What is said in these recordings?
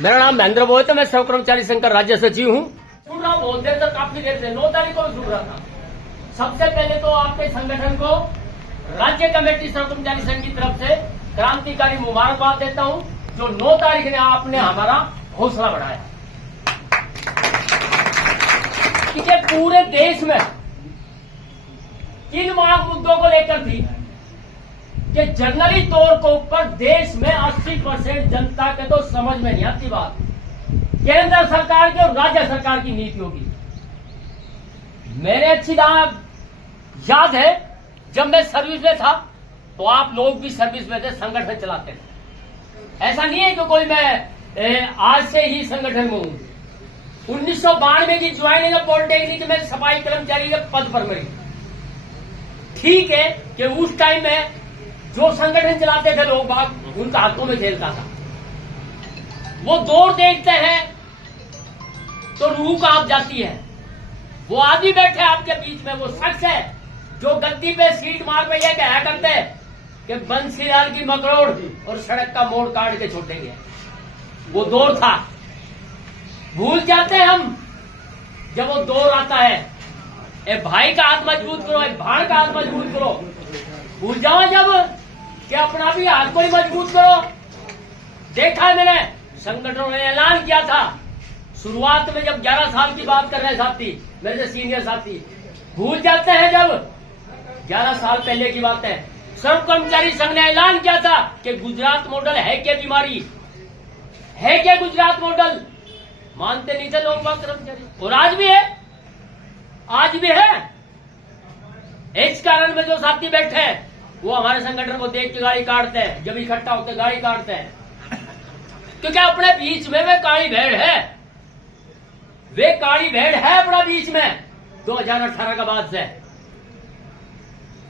मेरा नाम महेंद्र बोहत है, मैं सर्व कर्मचारी संघ का राज्य सचिव हूँ। सुन रहा हूँ बहुत देर तक, काफी देर से 9 तारीख को भी सुन रहा था। सबसे पहले तो आपके संगठन को राज्य कमेटी सर्व कर्मचारी संघ की तरफ से क्रांतिकारी मुबारकबाद देता हूँ, जो 9 तारीख ने आपने हमारा हौसला बढ़ाया। कि पूरे देश में किन मांग मुद्दों को लेकर थी कि जनरली तौर के ऊपर देश में 80% जनता के तो समझ में नहीं आती बात, केंद्र सरकार की और राज्य सरकार की नीतियों की। मेरे अच्छी याद है, जब मैं सर्विस में था तो आप लोग भी सर्विस में थे, संगठन चलाते थे। ऐसा नहीं है कि कोई मैं आज से ही संगठन में हूं। 1992 की ज्वाइनिंग पॉलिटेक्निक में सफाई कर्मचारी के पद पर मिली। ठीक है कि उस टाइम में जो संगठन चलाते थे लोग बाग, उनका हाथों में खेलता था। वो दौड़ देखते हैं तो रूह कांप जाती है। वो आदमी बैठे आपके बीच में, वो शख्स है जो गद्दी पे सीट मार पे यह कहा करते हैं कि बंसीलाल की मकरोड़ और सड़क का मोड़ काट के छोड़ेंगे। वो दौर था, भूल जाते हैं हम जब वो दौर आता है। ए भाई का हाथ मजबूत करो, एक भाड़ का हाथ मजबूत करो। भूल जाओ जब कि अपना भी हाथ को ही मजबूत करो। देखा है मैंने, संगठनों ने ऐलान किया था शुरुआत में, जब 11 साल की बात कर रहे साथी, मेरे से सीनियर साथी, भूल जाते हैं जब 11 साल पहले की बात है। सर्व कर्मचारी संघ ने ऐलान किया था कि गुजरात मॉडल है क्या बीमारी, है क्या गुजरात मॉडल। मानते नहीं थे लोग बाग कर्मचारी, और आज भी है, आज भी है। इस कारण में जो साथी बैठे हैं वो हमारे संगठन को देख के गाड़ी काटते हैं, जब इकट्ठा होते गाड़ी काटते हैं, क्योंकि अपने बीच में वे काली भेड़ है। वे काली भेड़ है अपना बीच में 2018 का बाद से।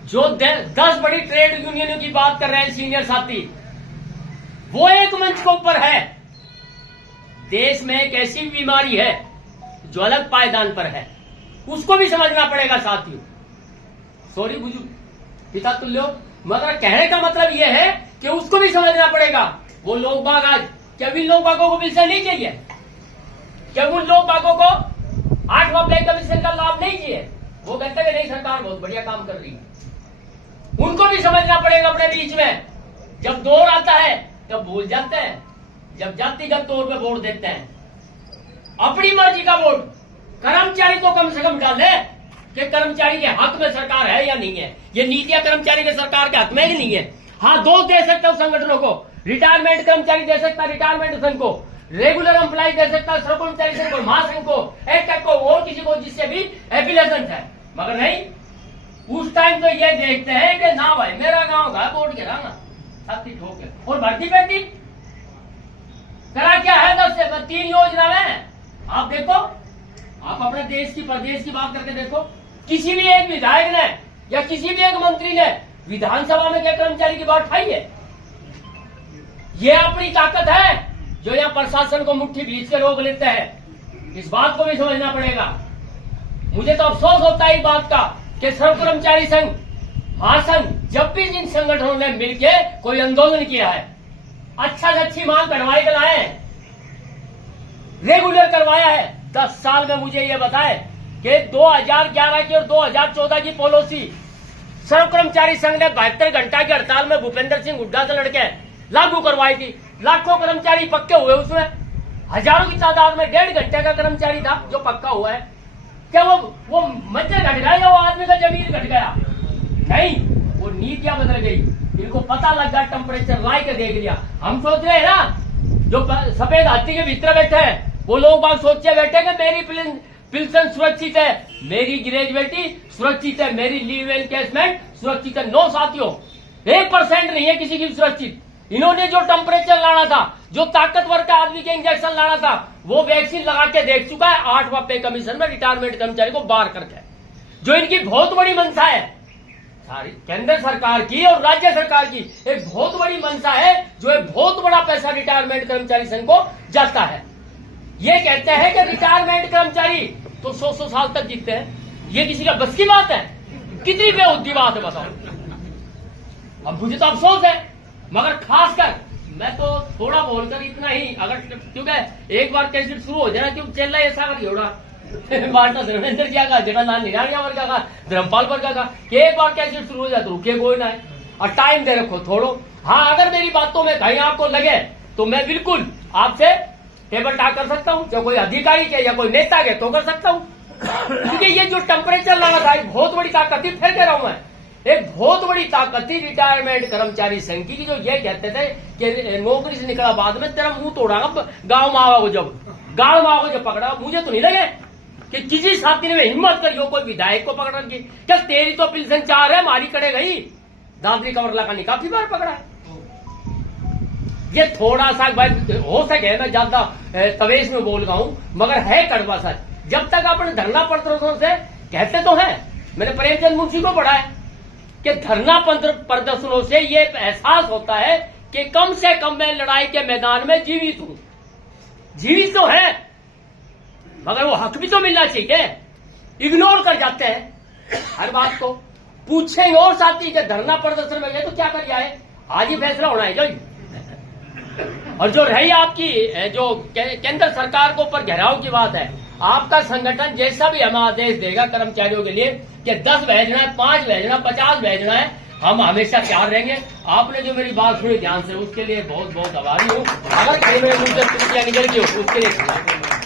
जो 10 बड़ी ट्रेड यूनियनों की बात कर रहे हैं सीनियर साथी, वो एक मंच के ऊपर है। देश में एक ऐसी बीमारी है जो अलग पायदान पर है, उसको भी समझना पड़ेगा साथियों। सॉरी बुजुर्ग पिता तुल्यो, मगर कहने का मतलब यह है कि उसको भी समझना पड़ेगा। वो लोग बाग आज, क्या भी लोग बागों को पेंशन नहीं चाहिए? क्या उन लोग बागों को 8वां पे कमीशन का लाभ नहीं चाहिए? वो कहते हैं कि नहीं, सरकार बहुत बढ़िया काम कर रही है। उनको भी समझना पड़ेगा अपने बीच में। जब दौर आता है तब भूल जाते हैं, जब जातिगत तौर पे वोट देते हैं, अपनी मर्जी का वोट। कर्मचारी को कम से कम डाले कि कर्मचारी के हक में सरकार है या नहीं है। ये नीतियां कर्मचारी के सरकार के हक में ही नहीं है। हाँ, दोष दे सकता हूं संगठनों को, रिटायरमेंट कर्मचारी दे सकता है रिटायरमेंट संघ को, रेगुलर एम्प्लॉय दे सकता है सर्व कर्मचारी संघ को, महासंघ को, एक्ट को, और किसी को जिससे भी एफिलिएशन है। मगर नहीं, उस टाइम तो ये देखते हैं कि ना भाई मेरा गांव का वोट गिरा ना, साथी ठोक के। और भर्ती पेटी करा क्या है 10 से 3 योजना में। आप देखो, आप अपने देश की प्रदेश की बात करके देखो, किसी भी एक विधायक ने या किसी भी एक मंत्री ने विधानसभा में क्या कर्मचारी की बात उठाई है? ये अपनी ताकत है जो यहाँ प्रशासन को मुट्ठी भींच के रोक लेते हैं। इस बात को भी समझना पड़ेगा। मुझे तो अफसोस होता है इस बात का कि सर्व कर्मचारी संघ, महासंघ, जब भी जिन संगठनों ने मिलकर कोई आंदोलन किया है, अच्छा से अच्छी मांग कढ़वाई के लाए हैं, रेगुलर करवाया है। 10 साल में मुझे ये बताए कि 2011 की और 2014 की पॉलिसी सर्व कर्मचारी संघ ने 72 घंटा की हड़ताल में भूपेंद्र सिंह हुड्डा से लड़के लागू करवाई थी। लाखों कर्मचारी पक्के हुए, उसमें हजारों की तादाद में 1.5 घंटे का कर्मचारी था जो पक्का हुआ है। क्या वो मच्छर घट गया या वो आदमी का जमीन घट गया? नहीं, वो नीतियां बदल गई। इनको पता लग गया, टेम्परेचर लाई के देख लिया। हम सोच रहे हैं ना, जो सफेद हाथी के भीतर बैठे हैं वो लोग बात सोचे बैठे कि मेरी पेंशन सुरक्षित है, मेरी ग्रेजुएटी सुरक्षित है, मेरी लीव एनकेसमेंट सुरक्षित है। नो साथियों, 1% नहीं है किसी की सुरक्षित। इन्होंने जो टेम्परेचर लाना था, जो ताकतवर का आदमी के इंजेक्शन लाना था, वो वैक्सीन लगा के देख चुका है 8वां पे कमीशन में रिटायरमेंट कर्मचारी को बाहर करके। जो इनकी बहुत बड़ी मंशा है, सारी केंद्र सरकार की और राज्य सरकार की एक बहुत बड़ी मंशा है, जो एक बहुत बड़ा पैसा रिटायरमेंट कर्मचारी संघ को जाता है। ये कहते हैं कि रिटायरमेंट कर्मचारी तो 100 साल तक जीते हैं। ये किसी का बस की बात है? कितनी बेहुद्दी बात है बताओ। अब मुझे तो अफसोस है, मगर खासकर मैं तो थोड़ा बोलकर इतना ही, अगर क्योंकि एक बार कैसे शुरू हो जाए क्यों चल रहा है ऐसा कर जोड़ा मास्टर धर्मेंद्र जी का जटालाल निराणिया वर्ग का धर्मपाल वर्ग का एक बार कैसे शुरू हो जाए तो रुके कोई ना है, और टाइम दे रखो थोड़ो। हाँ, अगर मेरी बातों में कहीं आपको लगे तो मैं बिल्कुल आपसे टेबल टाक कर सकता हूँ, चाहे कोई अधिकारी के या कोई नेता के तो कर सकता हूँ। क्योंकि ये जो टेम्परेचर लगा था एक बहुत बड़ी ताकत थी, फिर कह रहा हूं मैं, एक बहुत बड़ी ताकत थी रिटायरमेंट कर्मचारी संघ की, जो ये कहते थे कि नौकरी से निकला बाद में तेरा मुंह तोड़ा गांव मावा को, जब गांव मावा को जब पकड़ा, मुझे तो नहीं लगे कि किसी साथी ने हिम्मत करी हो कोई विधायक को पकड़ की, क्या तेरी तो पिलसन 4 है, मारी करे गई, दादरी कंवरला का काफी बार पकड़ा है। ये थोड़ा सा भाई हो सके मैं ज्यादा तवेश में बोल रहा हूं, मगर है कड़वा सच। जब तक अपने धरना प्रदर्शनों से कहते तो है, मैंने प्रेमचंद मुंशी को पढ़ा है कि धरना प्रदर्शनों से ये एहसास होता है कि कम से कम मैं लड़ाई के मैदान में जीवित हूं। जीवित तो है, मगर वो हक भी तो मिलना चाहिए। इग्नोर कर जाते हैं हर बात को। पूछेंगे और साथी के धरना प्रदर्शन में गए तो क्या कर जाए, आज ही फैसला होना है जो। और जो रही आपकी जो केंद्र सरकार को ऊपर घेराव की बात है, आपका संगठन जैसा भी हमें आदेश देगा कर्मचारियों के लिए कि 10 भेजना है, 5 भेजना, 50 भेजना है, हम हमेशा तैयार रहेंगे। आपने जो मेरी बात सुनी ध्यान से, उसके लिए बहुत बहुत आभारी हूँ। अगर कहीं मेरे मुंह से त्रुटियां निकल गई उसके लिए